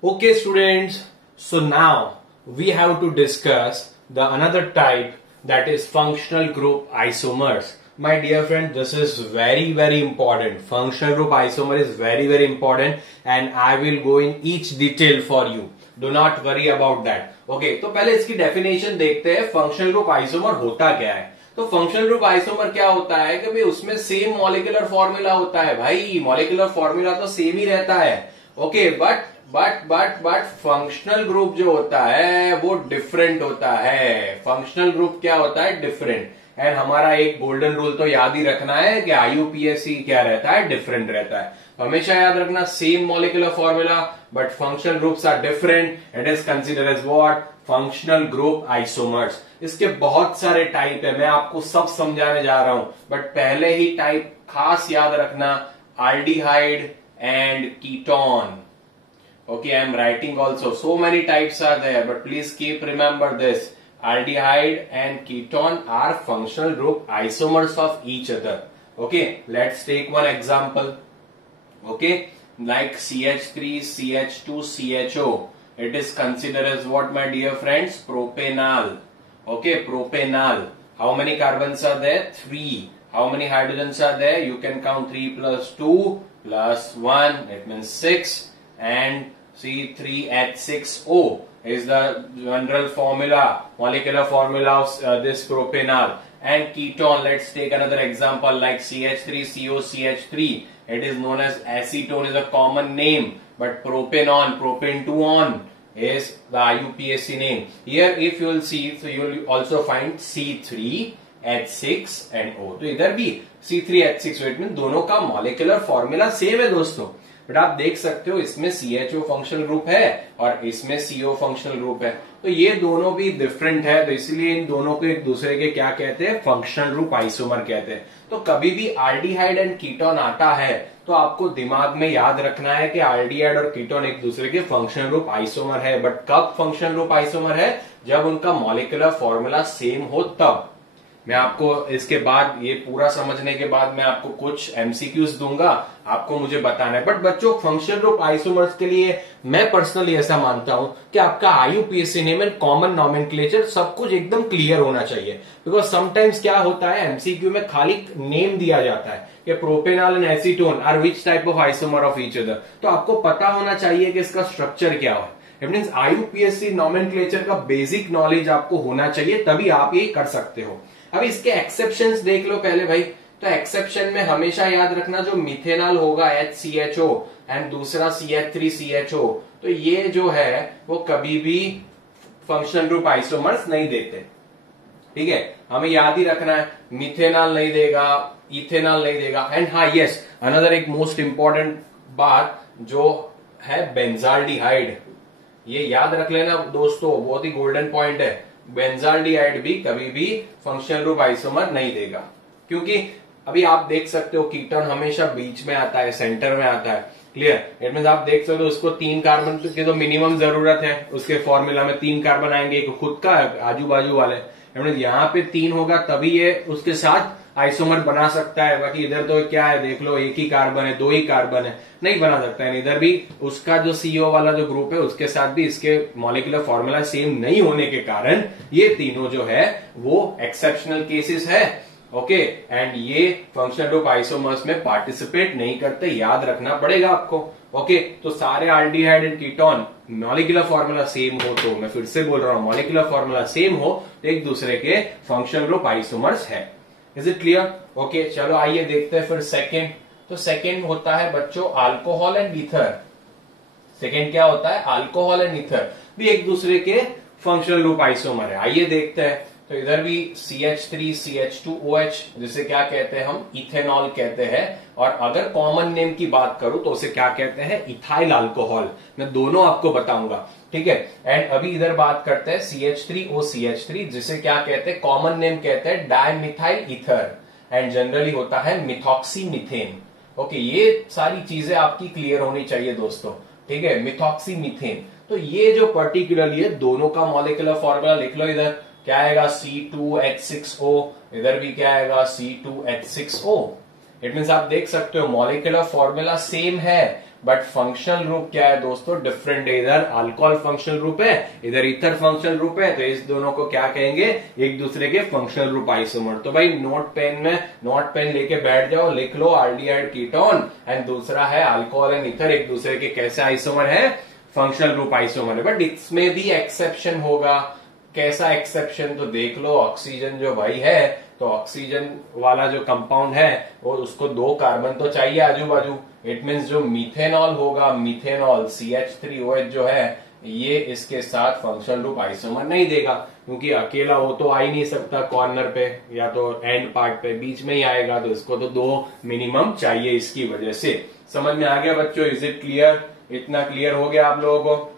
Okay, students. So now we have to discuss the another type, that is functional group isomers. My dear friend, this is very important. Functional group isomer is very important, and I will go in each detail for you. Do not worry about that. Okay, तो पहले इसकी definition देखते हैं. Functional group isomer होता क्या है? तो functional group isomer क्या होता है कि भाई उसमें सेम मॉलिक्यूलर फॉर्मूला होता है. भाई मॉलिक्यूलर फॉर्मूला तो सेम ही रहता है. ओके, बट फंक्शनल ग्रुप जो होता है वो डिफरेंट होता है. फंक्शनल ग्रुप क्या होता है? डिफरेंट. एंड हमारा एक गोल्डन रूल तो याद ही रखना है कि आईयूपीएसी क्या रहता है? डिफरेंट रहता है. हमेशा याद रखना, same molecular formula but functional groups are different. It is considered as what? Functional group isomers. इसके बहुत सारे टाइप है, मैं आपको सब समझाने जा रहा हूं, बट पहले ही टाइप खास याद रखना, aldehyde and ketone. Okay, I am writing also. So many types are there, but please keep remember this. Aldehyde and ketone are functional group isomers of each other. Okay, let's take one example. Okay, like CH3, CH2, CHO. It is considered as what, my dear friends? Propanol. Okay, propanol. How many carbons are there? 3. How many hydrogens are there? You can count 3 plus 2 plus 1. It means 6. And C3H6O is the general formula, molecular formula of this propanol. And ketone, let's take another example like CH3COCH3. It is known as acetone, is a common name, but propanon, propane-2-on is the IUPAC name. Here if you will see, so you will also find C3H6 and O. तो इधर भी C3H6, it means दोनों का molecular formula same है दोस्तों. But आप देख सकते हो इसमें CHO फंक्शनल ग्रुप है और इसमें CO फंक्शनल ग्रुप है, तो ये दोनों भी डिफरेंट है, तो इसलिए इन दोनों को एक दूसरे के क्या कहते हैं? फंक्शनल ग्रुप आइसोमर कहते हैं. तो कभी भी आल्डिहाइड एंड कीटोन आता है तो आपको दिमाग में याद रखना है कि आल्डिहाइड और कीटोन एक दूसरे के फंक्शनल ग्रुप आइसोमर है. बट कब फंक्शनल ग्रुप आइसोमर है? जब उनका मॉलिक्यूलर फॉर्मूला सेम हो तब. मैं आपको इसके बाद ये पूरा समझने के बाद मैं आपको कुछ एमसीक्यूज दूंगा, आपको मुझे बताना है. बट बच्चों, फंक्शनल ग्रुप आइसोमर्स के लिए मैं पर्सनली ऐसा मानता हूं कि आपका IUPAC name and common nomenclature सब कुछ एकदम क्लियर होना चाहिए. बिकॉज समटाइम्स क्या होता है, एमसीक्यू में खाली नेम दिया जाता है कि propanol and acetone are which type of isomer of each other. तो आपको पता होना चाहिए कि इसका स्ट्रक्चर क्या है. इट मींस आईयूपीएसी नॉमेनक्लेचर का बेसिक नॉलेज आपको होना चाहिए, तभी आप ये कर सकते हो. अब इसके एक्सेप्शंस देख लो पहले भाई. तो एक्सेप्शन में हमेशा याद रखना, जो मिथेनॉल होगा HCHO एंड दूसरा CH3CHO, तो ये जो है वो कभी भी फंक्शनल ग्रुप आइसोमर्स नहीं देते. ठीक है, हमें याद ही रखना है, मिथेनॉल नहीं देगा, इथेनॉल नहीं देगा. एंड हाँ, यस, अनदर एक मोस्ट इंपॉर्टेंट बात जो है बेंजाल्डिहाइड, ये याद रख लेना दोस्तों, बहुत ही गोल्डन पॉइंट है. बेंजाल्डिहाइड भी कभी भी फंक्शनल ग्रुप आइसोमर नहीं देगा, क्योंकि अभी आप देख सकते हो कीटोन हमेशा बीच में आता है, सेंटर में आता है. क्लियर? इट मींस आप देख सकते हो उसको 3 कार्बन की तो मिनिमम जरूरत है. उसके फॉर्मूला में 3 कार्बन आएंगे, एक खुद का, आजू बाजू वाले. यहाँ पे 3 होगा तभी ये उसके साथ आइसोमर बना सकता है. बाकी इधर तो क्या है, देख लो, एक ही कार्बन है, 2 ही कार्बन है, नहीं बना सकता है. इधर भी उसका जो CO वाला जो ग्रुप है उसके साथ भी इसके मॉलिक्यूलर फॉर्मूला सेम नहीं होने के कारण ये तीनों जो है वो एक्सेप्शनल केसेस है. ओके, एंड ये फंक्शनल ग्रुप आइसोमर्स में पार्टिसिपेट नहीं करते, याद रखना पड़ेगा आपको. ओके, तो सारे aldehyde and ketone molecular formula same हो, तो मैं फिर से बोल रहा हूं, मॉलिक्यूलर फॉर्मूला सेम हो तो एक दूसरे के फंक्शनल ग्रुप आइसोमर्स है. Is it clear? ओके, चलो आइए देखते हैं फिर सेकेंड. तो सेकेंड होता है बच्चों अल्कोहल एंड ईथर. सेकेंड क्या होता है? अल्कोहल एंड ईथर भी एक दूसरे के फंक्शनल ग्रुप आइसोमर है. आइए देखते हैं. तो इधर भी CH3CH2OH, जिसे क्या कहते हैं हम? इथेनॉल कहते हैं. और अगर कॉमन नेम की बात करूं तो उसे क्या कहते हैं? Ethyl alcohol. मैं दोनों आपको बताऊंगा. ठीक है, एंड अभी इधर बात करते हैं CH3OCH3, जिसे क्या कहते हैं? कॉमन नेम कहते हैं डायमिथाइल ईथर, एंड जनरली होता है मिथॉक्सीमीथेन. ओके, ये सारी चीजें आपकी क्लियर होनी चाहिए दोस्तों. ठीक है, मिथॉक्सीमीथेन. तो ये जो पर्टिकुलरली है, दोनों का मॉलिक्यूलर फॉर्मूला लिख लो. इधर क्या आएगा? C2H6O. इधर भी क्या आएगा? C2H6O. इट मीन्स आप देख सकते हो मॉलिक्यूलर फॉर्मूला सेम है, बट फंक्शनल ग्रुप क्या है दोस्तों, डिफरेंट है। इधर अल्कोहल फंक्शनल ग्रुप है, इधर ईथर फंक्शनल ग्रुप है, तो इस दोनों को क्या कहेंगे, एक दूसरे के फंक्शनल ग्रुप आइसोमर। तो भाई नोट पेन लेके बैठ जाओ, लिख लो आल्डिहाइड कीटोन एंड दूसरा है अल्कोहल एंड ईथर, एक दूसरे के कैसे आइसोमर है, फंक्शनल ग्रुप आइसोमर है। बट इसमें भी एक्सेप्शन होगा। कैसा एक्सेप्शन, तो देख लो, ऑक्सीजन जो भाई है, तो ऑक्सीजन वाला जो कंपाउंड है वो उसको 2 कार्बन तो चाहिए आजू बाजू। इट मीन्स जो मीथेनॉल होगा, मीथेनॉल CH3OH जो है, ये इसके साथ फंक्शनल ग्रुप आइसोमर नहीं देगा, क्योंकि अकेला वो तो आ ही नहीं सकता कॉर्नर पे या तो एंड पार्ट पे, बीच में ही आएगा, तो इसको तो 2 मिनिमम चाहिए इसकी वजह से। समझ में आ गया बच्चों, इज इट क्लियर? इतना क्लियर हो गया आप लोगों को?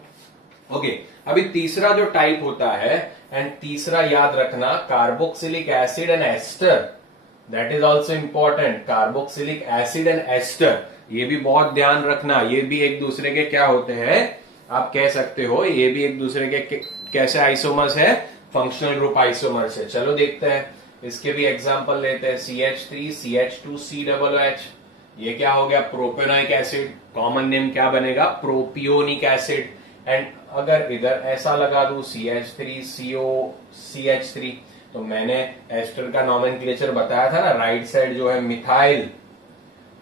ओके, अभी तीसरा जो टाइप होता है, एंड तीसरा याद रखना, carboxylic acid and ester, that is also important. Carboxylic acid and ester, ये भी बहुत ध्यान रखना, ये भी एक दूसरे के क्या होते हैं, आप कह सकते हो ये भी एक दूसरे के कैसे आइसोमर्स है, फंक्शनल ग्रुप आइसोमर्स है। चलो देखते हैं, इसके भी एग्जांपल लेते हैं। CH3 CH2 COOH, ये क्या हो गया, प्रोपेनोइक एसिड, कॉमन नेम क्या बनेगा, प्रोपियोनिक एसिड। एंड अगर इधर ऐसा लगा दूं CH3COCH3, तो मैंने एस्टर का नॉमेनक्लेचर बताया था ना, राइट साइड जो है मिथाइल,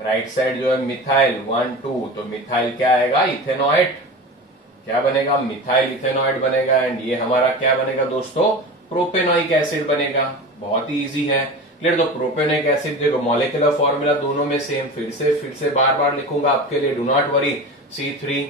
राइट साइड जो है मिथाइल 1 2, तो मिथाइल क्या आएगा, इथेनॉइड, क्या बनेगा, मिथाइल इथेनॉइड बनेगा। एंड ये हमारा क्या बनेगा दोस्तों, प्रोपेनोइक एसिड बनेगा। बहुत ही इजी है, क्लियर। तो प्रोपेनोइक एसिड देखो, मॉलिक्यूलर फॉर्मूला दोनों में सेम, फिर से बार बार लिखूंगा आपके लिए, डू नॉट वरी। C3,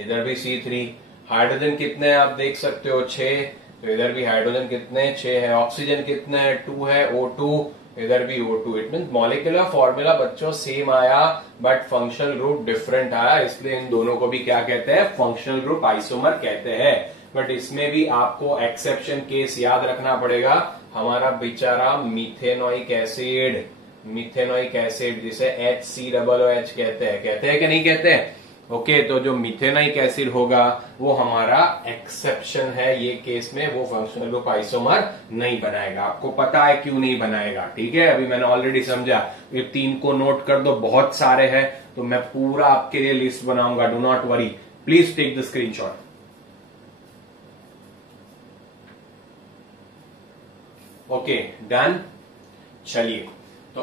इधर भी C3, हाइड्रोजन कितने हैं आप देख सकते हो, 6, तो इधर भी हाइड्रोजन कितने, 6 है। ऑक्सीजन कितने हैं, 2 है, O2, इधर भी O2। It mean molecular formula बच्चों सेम आया, बट फंक्शनल ग्रुप डिफरेंट आया, इसलिए इन दोनों को भी क्या कहते हैं, फंक्शनल ग्रुप आइसोमर कहते हैं। बट इसमें भी आपको एक्सेप्शन केस याद रखना पड़ेगा। हमारा बेचारा मिथेनोइक एसिड, जिसे HCOOH कहते हैं कि नहीं कहते हैं? ओके, तो जो मिथेनोइक एसिड होगा वो हमारा एक्सेप्शन है, ये केस में वो फंक्शनल ग्रुप आइसोमर नहीं बनाएगा। आपको पता है क्यों नहीं बनाएगा, ठीक है, अभी मैंने ऑलरेडी समझा। ये 3 को नोट कर दो, बहुत सारे हैं, तो मैं पूरा आपके लिए लिस्ट बनाऊंगा, do not worry, please take the screenshot. Okay, done. चलिए, तो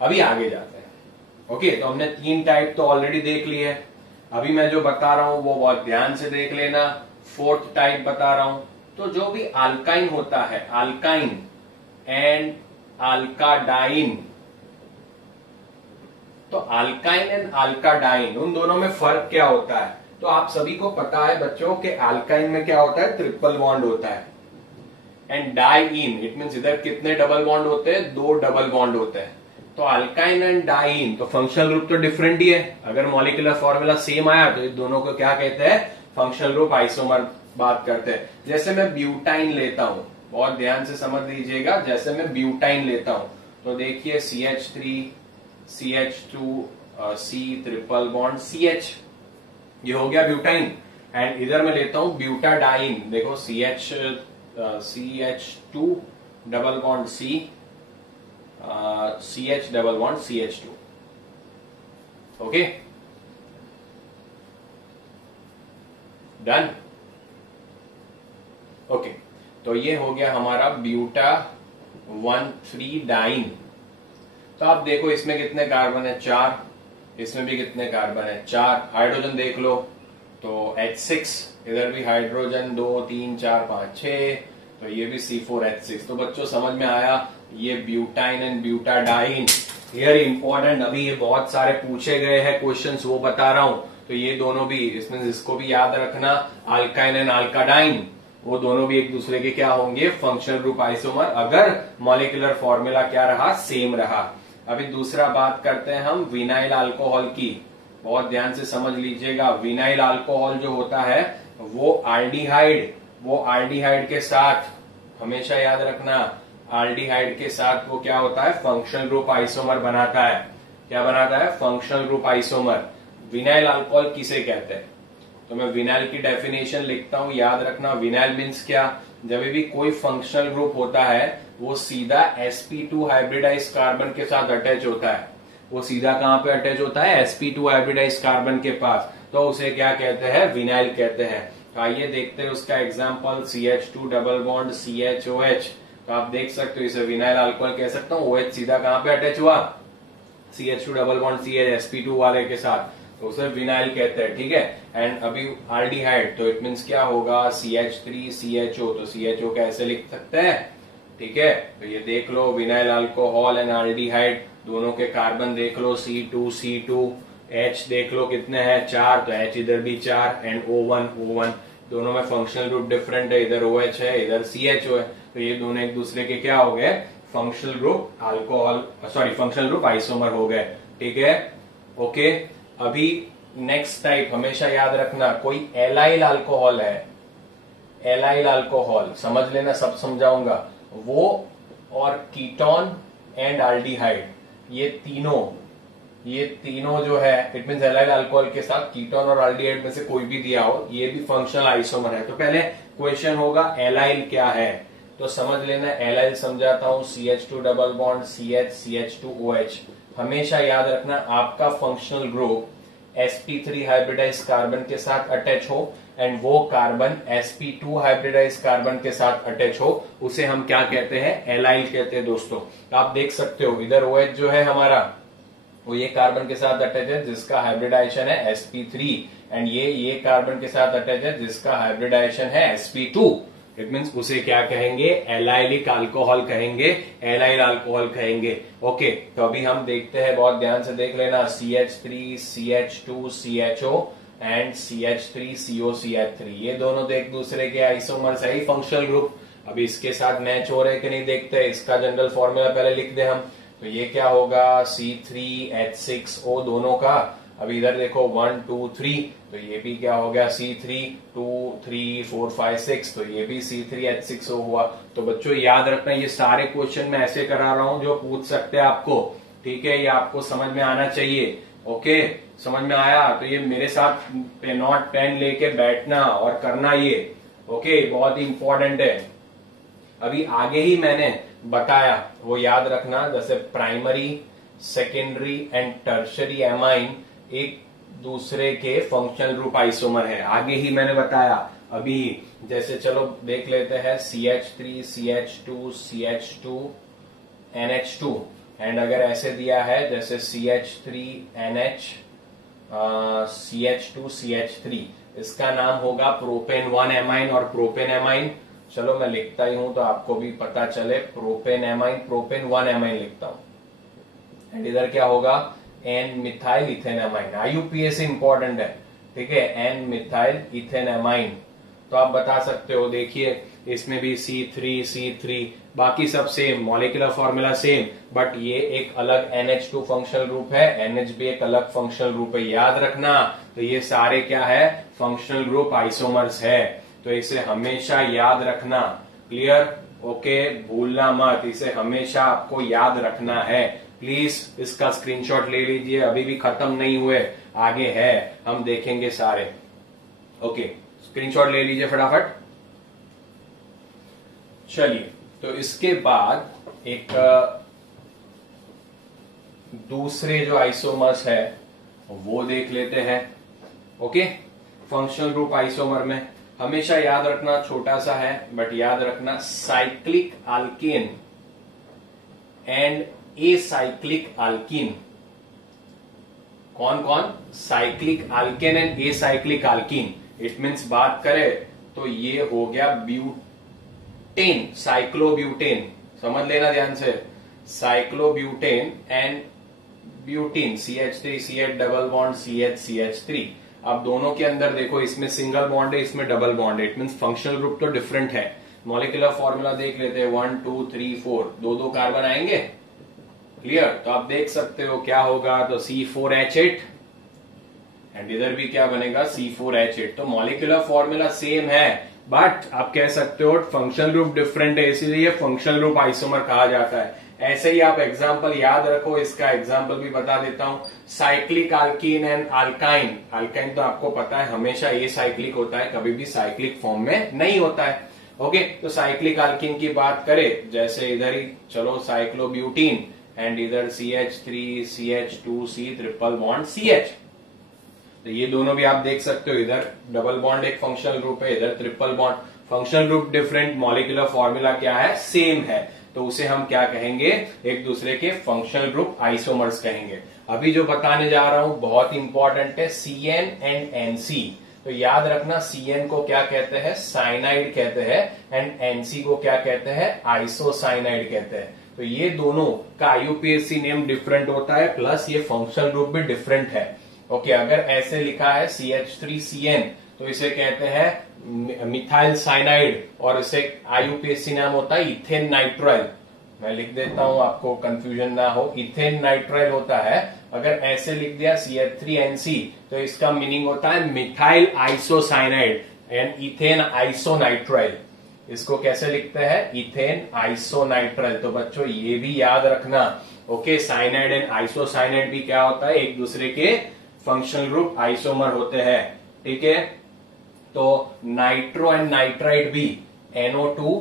अभी आगे जाते हैं। ओके, तो हमने 3 टाइप तो ऑलरेडी देख लिए। अभी मैं जो बता रहा हूं वो बहुत ध्यान से देख लेना। 4th टाइप बता रहा हूं, तो जो भी अल्काइन होता है, अल्काइन एंड अल्काडाइन, तो अल्काइन एंड अल्काडाइन, उन दोनों में फर्क क्या होता है? तो आप सभी को पता है बच्चों के अल्काइन में क्या होता है, ट्रिपल बॉन्ड होता है। एंड डाइइन, इट मीन्स इधर कितने डबल बॉन्ड होते हैं, 2 डबल बॉन्ड होते हैं। तो अल्काइन एंड डाइन, तो फंक्शनल ग्रुप तो डिफरेंट ही है। अगर मॉलिक्यूलर फॉर्मूला सेम आया तो इस दोनों को क्या कहते हैं, फंक्शनल ग्रुप आइसोमर बात करते हैं। जैसे मैं ब्यूटाइन लेता हूं, बहुत ध्यान से समझ लीजिएगा, जैसे मैं ब्यूटाइन लेता हूं, तो देखिए CH3 CH2 C triple bond CH, ये हो गया ब्यूटाइन। एंड इधर मैं लेता हूं ब्यूटाडाइन, देखो CH2 double bond C, CH double bond CH2। Okay, done. Okay, तो ये हो गया हमारा ब्यूटा 1,3 डाइन। तो आप देखो इसमें कितने कार्बन है, 4, इसमें भी कितने कार्बन है, 4। हाइड्रोजन देख लो, तो H6, इधर भी हाइड्रोजन 2 3 4 5 6, तो ये भी C4H6। तो बच्चों समझ में आया, ये butyne and butadiene, here important, अभी ये बहुत सारे पूछे गए हैं क्वेश्चंस, वो बता रहा हूं। तो ये दोनों भी, इसमें इसको भी याद रखना, अल्काइन एंड अल्काडाइन, वो दोनों भी एक दूसरे के क्या होंगे, फंक्शनल ग्रुप आइसोमर, अगर मॉलिक्यूलर फॉर्मूला क्या रहा, सेम रहा। अभी दूसरा बात करते हैं हम विनाइल अल्कोहल की, बहुत ध्यान से समझ लीजिएगा। विनाइल अल्कोहल जो होता है वो आल्डिहाइड के साथ, हमेशा याद रखना, आल्डिहाइड के साथ वो क्या होता है, फंक्शनल ग्रुप आइसोमर बनाता है। क्या बनाता है, functional group isomer. Vinyl alcohol किसे कहते हैं, तो मैं विनाइल की डेफिनेशन लिखता हूं, याद रखना। विनाइल मीन्स क्या, जब भी कोई फंक्शनल ग्रुप होता है वो सीधा sp2 हाइब्रिडाइज कार्बन के साथ अटैच होता है। वो सीधा कहां पे अटैच होता है? sp2 हाइब्रिडाइज कार्बन के पास। तो उसे क्या कहते हैं? विनाइल कहते हैं। आइए देखते हैं उसका example, CH2 double bond CHOH। तो आप देख सकते हो इसे विनाइल अल्कोहल कह सकता हूँ। OH सीधा कहां पे अटैच हुआ? CH2 double bond CH sp2 वाले के साथ, तो उसे विनाइल कहते हैं। ठीक है। एंड अभी आल्डिहाइड, तो इट मीन्स क्या होगा? CH3 CHO, तो CHO कैसे लिख सकते हैं? ठीक है, तो ये देख लो विनाइल अल्कोहल एंड आल्डिहाइड, दोनों के कार्बन देख लो, C2 H देख लो कितने हैं? 4, तो H इधर भी 4 एंड O1 दोनों में फंक्शनल ग्रुप डिफरेंट है, इधर OH है इधर CHO है, तो ये दोनों एक दूसरे के क्या हो गए? Functional group alcohol, sorry functional group isomer हो गए। ठीक है, ओके। अभी नेक्स्ट टाइप हमेशा याद रखना, कोई एलाइल अल्कोहल है, एलाइल अल्कोहल समझ लेना, सब समझाऊंगा वो, और कीटोन एंड एल्डिहाइड, ये तीनों जो है इट मींस एलाइल अल्कोहल के साथ कीटोन और एल्डिहाइड में से कोई भी दिया हो, ये भी फंक्शनल आइसोमर है। तो पहले क्वेश्चन होगा एलाइल क्या है, तो समझ लेना। एलाइल समझाता हूं, CH2 डबल बॉन्ड CH2OH। हमेशा याद रखना आपका functional group sp3 hybridise carbon के साथ अटैच हो एंड वो कार्बन sp2 हाइब्रिडाइज कार्बन के साथ अटैच हो, उसे हम क्या कहते हैं? एलाइल कहते हैं दोस्तों। तो आप देख सकते हो इधर OH जो है हमारा, वो ये कार्बन के साथ अटैच है जिसका हाइब्रिडाइजेशन है sp3, एंड ये कार्बन के साथ अटैच है जिसका हाइब्रिडाइजेशन है sp2। इट मीन्स उसे क्या कहेंगे? एलाइलिक अल्कोहल कहेंगे, एलाइल अल्कोहल कहेंगे। ओके, तो अभी हम देखते हैं, बहुत ध्यान से देख लेना, CH3 CH2 CHO and CH3 ये दोनों तो एक दूसरे के आइसोमर्स है ही, फंक्शनल ग्रुप। अभी इसके साथ मैच हो रहे कि नहीं देखते हैं, इसका जनरल फॉर्मूला पहले लिख दे हम। तो ये क्या होगा? C3H6O दोनों का। अभी इधर देखो 1 2 3, तो ये भी क्या हो गया? C3 2 3 4 5 6, तो ये भी C3H6O हुआ। तो बच्चों याद रखना, ये सारे क्वेश्चन मैं ऐसे करा रहा हूं जो पूछ सकते हैं आपको। ठीक है, ये आपको समझ में आना चाहिए। ओके, समझ में आया? तो ये मेरे साथ नोट पेन लेके बैठना और करना ये। ओके, बहुत ही इंपॉर्टेंट है। अभी आगे ही मैंने बताया वो याद रखना, जैसे primary secondary and tertiary amine एक दूसरे के फंक्शनल ग्रुप आइसोमर है, आगे ही मैंने बताया। अभी जैसे चलो देख लेते हैं, CH3 CH2 CH2 NH2, and अगर ऐसे दिया है जैसे CH3NH CH2 CH3, इसका नाम होगा प्रोपेन 1 एमाइन और प्रोपेन एमाइन। चलो मैं लिखता ही हूं तो आपको भी पता चले, प्रोपेन एमाइन, प्रोपेन 1 एमाइन लिखता हूं। एंड इधर क्या होगा? N methyl ethane amine. IUPAC important है। ठीक है, एन मिथाइल इथेन एमाइन। तो आप बता सकते हो, देखिए इसमें भी C3 बाकी सब same, molecular formula same, but ये एक अलग NH2 फंक्शनल ग्रुप है, NH भी एक अलग फंक्शनल ग्रुप है, याद रखना। तो ये सारे क्या है? फंक्शनल ग्रुप आइसोमर्स है, तो इसे हमेशा याद रखना। क्लियर? ओके, भूलना मत, इसे हमेशा आपको याद रखना है। प्लीज इसका स्क्रीनशॉट ले लीजिए, अभी भी खत्म नहीं हुए, आगे है, हम देखेंगे सारे। ओके, स्क्रीनशॉट ले लीजिए फटाफट। चलिए, तो इसके बाद एक दूसरे जो आइसोमर्स है वो देख लेते हैं। ओके, फंक्शनल ग्रुप आइसोमर में हमेशा याद रखना, छोटा सा है बट याद रखना, cyclic alkane and acyclic alkyne. कौन कौन? Cyclic alkane and acyclic alkyne. It means बात करें तो ये हो गया ब्यूटेन, साइक्लोब्यूटेन, समझ लेना ध्यान से, cyclobutane and butene, CH3 CH double bond CH3। अब दोनों के अंदर देखो, इसमें सिंगल बॉन्ड है, इसमें डबल बॉन्ड है, इट मीन्स फंक्शनल ग्रुप तो डिफरेंट है। मॉलिक्यूलर फॉर्मूला देख लेते हैं, 1 2 3 4, दो कार्बन आएंगे। क्लियर? तो आप देख सकते हो क्या होगा, तो C4H8 एंड इधर भी क्या बनेगा? C4H8। तो मॉलिक्यूलर फॉर्मूला सेम है, बट आप कह सकते हो फंक्शनल ग्रुप डिफरेंट है, इसीलिए फंक्शनल ग्रुप आइसोमर कहा जाता है। ऐसे ही आप एग्जाम्पल याद रखो, इसका एग्जाम्पल भी बता देता हूं, cyclic alkyne and alkyne. Alkyne तो आपको पता है हमेशा ये साइक्लिक होता है, कभी भी साइक्लिक फॉर्म में नहीं होता है। ओके, तो साइक्लिक अल्कीन की बात करें, जैसे इधर ही चलो साइक्लोब्यूटीन एंड इधर CH3 CH2C triple bond CH। तो ये दोनों भी आप देख सकते हो, इधर डबल बॉन्ड एक फंक्शनल ग्रुप है, इधर triple bond. Functional group different, molecular formula क्या है, सेम है, तो उसे हम क्या कहेंगे, एक दूसरे के फंक्शनल ग्रुप आइसोमर्स कहेंगे। अभी जो बताने जा रहा हूं बहुत इंपॉर्टेंट है, CN एंड NC। तो याद रखना, CN को क्या कहते हैं, साइनाइड कहते हैं, एंड NC को क्या कहते हैं, आइसोसाइनाइड कहते हैं। तो ये दोनों का IUPAC नेम डिफरेंट होता है, प्लस ये फंक्शनल ग्रुप भी डिफरेंट है। ओके, अगर ऐसे लिखा है CH3CN तो इसे कहते हैं मिथाइल साइनाइड, और इसे IUPAC नाम होता है इथेन नाइट्राइल। मैं लिख देता हूं, आपको कंफ्यूजन ना हो, इथेन नाइट्राइल होता है। अगर ऐसे लिख दिया CH3NC तो इसका मीनिंग होता है मिथाइल आइसोसाइनाइड एंड इथेन आइसोनाइट्राइल। इसको कैसे लिखते हैं, इथेन आइसोनाइट्राइल। तो बच्चों ये भी याद रखना। ओके, साइनाइड एंड आइसोसाइनाइड भी क्या होता है, एक दूसरे के फंक्शनल ग्रुप आइसोमर होते हैं। ठीक है, तो नाइट्रो एंड नाइट्राइड भी, NO2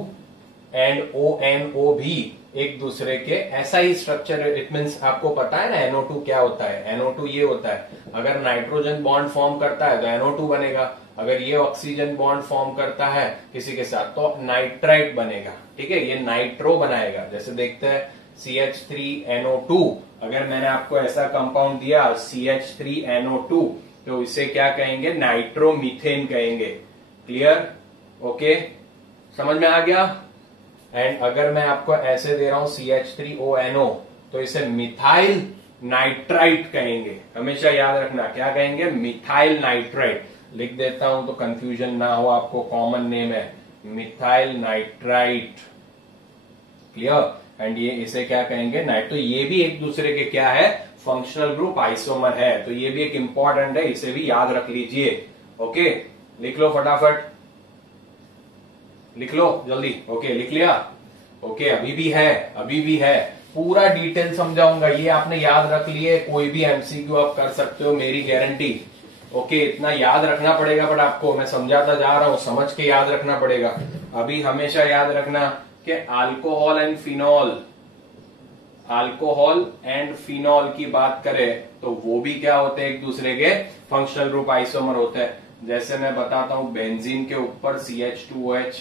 एंड ONO भी एक दूसरे के ऐसा ही स्ट्रक्चर। इट मीन्स आपको पता है ना NO2 क्या होता है, NO2 ये होता है, अगर नाइट्रोजन बॉन्ड फॉर्म करता है तो NO2 बनेगा, अगर ये ऑक्सीजन बॉन्ड फॉर्म करता है किसी के साथ तो नाइट्राइट बनेगा। ठीक है, ये नाइट्रो बनाएगा। जैसे देखते हैं CH3NO2, अगर मैंने आपको ऐसा कंपाउंड दिया CH3NO2 तो इसे क्या कहेंगे, नाइट्रोमीथेन कहेंगे। क्लियर, ओके, समझ में आ गया। एंड अगर मैं आपको ऐसे दे रहा हूं CH3ONO तो इसे मिथाइल नाइट्राइट कहेंगे। हमेशा याद रखना, क्या कहेंगे, मिथाइल नाइट्राइट। लिख देता हूं तो कंफ्यूजन ना हो, आपको कॉमन नेम है मिथाइल नाइट्राइट। क्लियर, एंड ये इसे क्या कहेंगे, नाइट। तो ये भी एक दूसरे के क्या है, फंक्शनल ग्रुप आइसोमर है। तो ये भी एक इंपॉर्टेंट है, इसे भी याद रख लीजिए। ओके, लिख लो फटाफट, लिख लो जल्दी। ओके, लिख लिया। ओके, अभी भी है, पूरा डिटेल समझाऊंगा। ये आपने याद रख लिए, कोई भी MCQ आप कर सकते हो, मेरी गारंटी। ओके, इतना याद रखना पड़ेगा, बट आपको मैं समझाता जा रहा हूं, समझ के याद रखना पड़ेगा। अभी हमेशा याद रखना कि अल्कोहल एंड फिनॉल की बात करें तो वो भी क्या होते हैं, एक दूसरे के फंक्शनल ग्रुप आइसोमर होते हैं। जैसे मैं बताता हूं, बेंजीन के ऊपर CH2OH,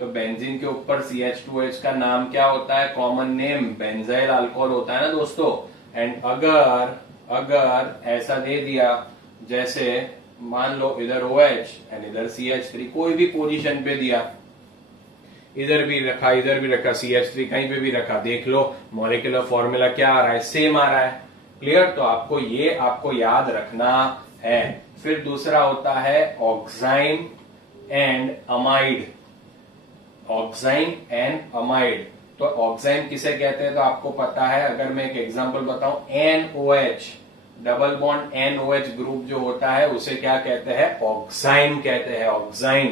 तो बेंजीन के ऊपर CH2OH का नाम क्या होता है, कॉमन नेम बेंजाइल अल्कोहल होता है ना दोस्तों। एंड अगर ऐसा दे दिया, जैसे मान लो इधर OH एंड इधर CH3, कोई भी पोजीशन पे दिया, इधर भी रखा CH3, कहीं पे भी रखा, देख लो मॉलिक्यूलर फॉर्मूला क्या आ रहा है, सेम आ रहा है। क्लियर, तो आपको याद रखना है। फिर दूसरा होता है ऑक्साइन एंड अमाइड। तो ऑक्साइन किसे कहते हैं, तो आपको पता है, अगर मैं एक एग्जांपल बताऊं, NOH double bond NOH group जो होता है उसे क्या कहते हैं, ऑक्साइन कहते हैं, ऑक्साइन।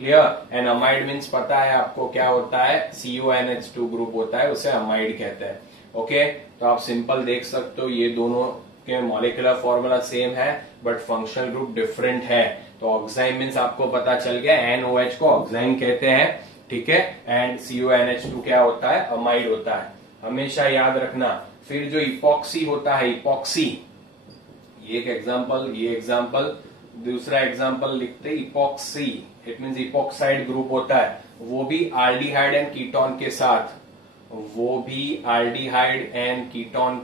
क्लियर, एंड अमाइड मीन्स पता है आपको क्या होता है, CONH2 ग्रुप होता है, उसे अमाइड कहते हैं। ओके, तो आप सिंपल देख सकते हो, ये दोनों के मॉलिक्यूलर फॉर्मूला सेम है बट फंक्शनल ग्रुप डिफरेंट है। तो ऑक्साइन मीन्स आपको पता चल गया, NOH को ऑक्साइन कहते हैं। ठीक है, एंड CONH2 क्या होता है, अमाइड होता है, हमेशा याद रखना। फिर जो इपॉक्सी होता है, इपॉक्सी, ये एक एग्जाम्पल, दूसरा एग्जाम्पल लिखते हैं epoxy, it means epoxide group होता है, वो भी आल्डिहाइड एंड कीटोन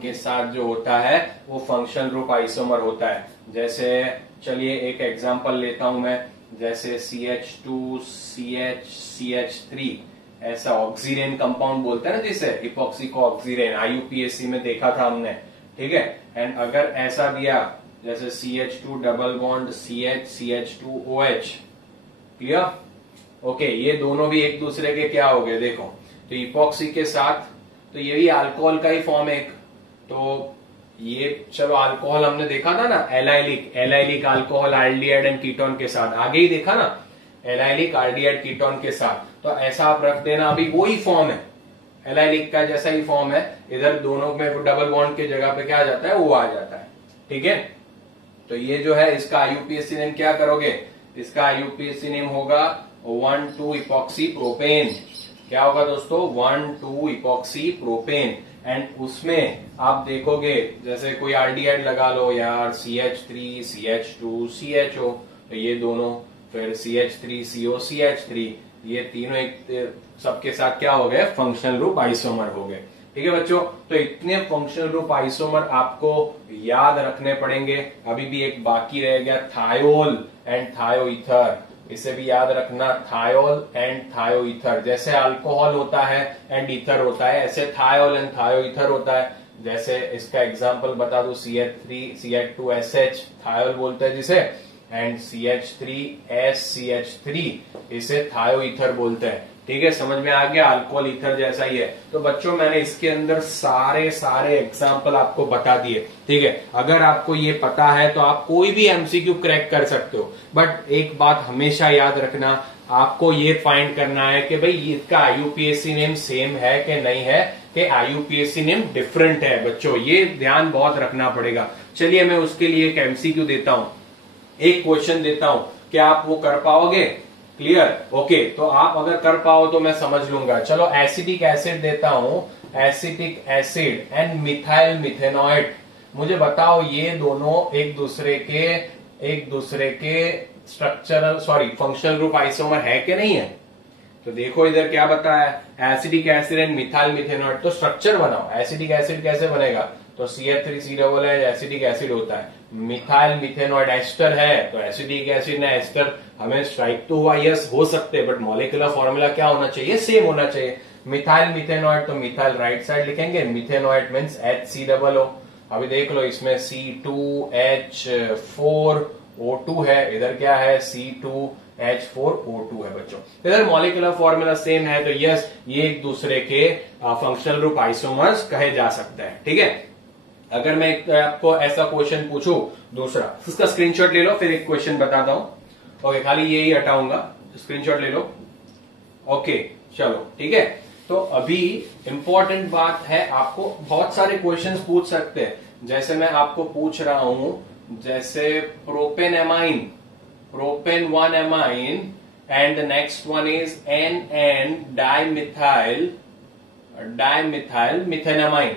के साथ जो होता है वो फंक्शनल ग्रुप आइसोमर होता है। जैसे चलिए एक एग्जांपल लेता हूं मैं, जैसे CH2 CH3, ऐसा ऑक्सीरेन कंपाउंड बोलते हैं ना, जिसे इपॉक्सी को ऑक्सीरेन, IUPAC में देखा था हमने। ठीक है, एंड अगर ऐसा दिया जैसे CH2 double bond CH2OH। Clear, okay, ये दोनों भी एक दूसरे के क्या हो गए, देखो, तो इपॉक्सी के साथ, तो ये भी अल्कोहल का ही फॉर्म है एक। तो ये चलो अल्कोहल हमने देखा था ना, allylic alcohol aldehyde and ketone के साथ, आगे ही देखा ना, एलाइलिक आल्डिहाइड कीटोन के साथ। तो ऐसा आप रख देना, अभी वही फॉर्म है, एलाइलिक का जैसा ही फॉर्म है, इधर दोनों में डबल बॉन्ड की जगह पे क्या आ जाता है, वो आ जाता है। ठीक है, तो ये जो है इसका IUPAC नेम क्या करोगे, इसका IUPAC नेम होगा 1,2 इपॉक्सी प्रोपेन। क्या होगा दोस्तों? 1,2 इपॉक्सी प्रोपेन। एंड उसमें आप देखोगे जैसे कोई आल्डिहाइड लगा लो यार, CH3 CH2 CHO, तो ये दोनों, फिर CH3 CO CH3, ये तीनों एक सबके साथ क्या हो गए? फंक्शनल ग्रुप आइसोमर हो गए। ठीक है बच्चों, तो इतने फंक्शनल ग्रुप आइसोमर आपको याद रखने पड़ेंगे। अभी भी एक बाकी रह गया, थायोल एंड थायोईथर। इसे भी याद रखना, थायोल एंड थायोईथर। जैसे अल्कोहल होता है एंड ईथर होता है, ऐसे थायोल एंड थायोईथर होता है। जैसे इसका एग्जांपल बता दूं, CH3 CH2SH थायोल बोलते हैं जिसे, एंड CH3SCH3 इसे थायोईथर बोलते हैं। ठीक है, समझ में आ गया? अल्कोहल ईथर जैसा ही है। तो बच्चों मैंने इसके अंदर सारे एग्जाम्पल आपको बता दिए। ठीक है, अगर आपको ये पता है तो आप कोई भी MCQ क्रैक कर सकते हो। बट एक बात हमेशा याद रखना, आपको ये फाइंड करना है कि भाई इसका IUPAC नेम सेम है कि नहीं है, कि IUPAC नेम डिफरेंट है। बच्चों ये ध्यान बहुत रखना पड़ेगा। चलिए मैं उसके लिए एक MCQ देता हूं, एक क्वेश्चन देता हूं, क्या आप वो कर पाओगे? क्लियर? ओके, तो आप अगर कर पाओ तो मैं समझ लूंगा। चलो एसिटिक एसिड देता हूं, एसिटिक एसिड एंड मिथाइल मिथेनॉइड। मुझे बताओ ये दोनों एक दूसरे के स्ट्रक्चरल फंक्शनल ग्रुप आइसोमर है कि नहीं है? तो देखो इधर क्या बताया, एसिटिक एसिड एंड मिथाइल मिथेनॉइड। तो स्ट्रक्चर बनाओ। एसिटिक एसिड कैसे बनेगा? तो CH3C एसिटिक एसिड होता है। मिथाइल मिथेनॉइड एस्टर है, तो एसिटिक एसिड ना एस्टर, हमें स्ट्राइक तो हुआ, यस हो सकते, बट मॉलिक्यूलर फॉर्मूला क्या होना चाहिए? सेम होना चाहिए। मिथाइल मिथेनॉइड, तो मिथाइल राइट साइड लिखेंगे, मिथेनॉइड मीन्स HCOO। अभी देख लो इसमें C2H4O2 है, इधर क्या है? C2H4O2 है बच्चों। इधर मॉलिक्यूलर फॉर्मूला सेम है, तो यस ये एक दूसरे के फंक्शनल ग्रुप आइसोमर्स कहे जा सकते हैं। ठीक है, अगर मैं आपको ऐसा क्वेश्चन पूछूं दूसरा, इसका स्क्रीनशॉट ले लो, फिर एक क्वेश्चन बताता हूं। ओके, खाली यही हटाऊंगा, स्क्रीनशॉट ले लो। ओके चलो ठीक है। तो अभी इंपॉर्टेंट बात है, आपको बहुत सारे क्वेश्चंस पूछ सकते हैं। जैसे मैं आपको पूछ रहा हूं, जैसे propane amine, propane 1 amine and the next one is NN dimethyl methenamine.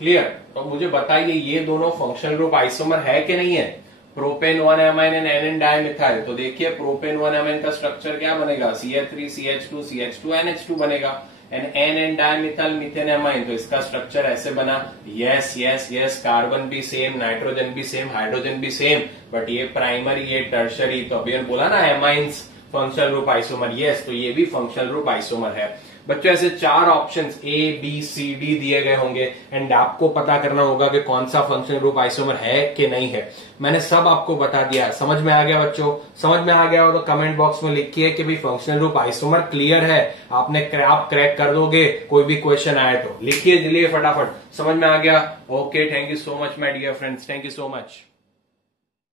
Clear? तो मुझे बताइए ये दोनों फंक्शनल ग्रुप आइसोमर है कि नहीं है? Propane 1 amine and NN dimethyl. तो देखिए प्रोपेन 1 एमाइन का स्ट्रक्चर क्या बनेगा? CH3 CH2 CH2 NH2 बनेगा। एंड NN डाइमिथाइल मिथेनामाइन, तो इसका स्ट्रक्चर ऐसे बना, यस यस यस, कार्बन भी सेम, नाइट्रोजन भी सेम, हाइड्रोजन भी सेम, बट ये प्राइमरी ये टर्शरी। तो अभी बोला ना amines functional group isomer, yes, तो ये भी फंक्शनल ग्रुप आइसोमर है। बच्चों ऐसे 4 options A B C D दिए गए होंगे एंड आपको पता करना होगा कि कौन सा फंक्शनल ग्रुप आइसोमर है कि नहीं है। मैंने सब आपको बता दिया। समझ में आ गया बच्चों? समझ में आ गया हो तो कमेंट बॉक्स में लिखिए कि भाई फंक्शनल ग्रुप आइसोमर क्लियर है। आप क्रैक कर दोगे, कोई भी क्वेश्चन आए तो लिखिए जल्दी फटाफट। समझ में आ गया? Okay, thank you so much my dear friends, thank you so much.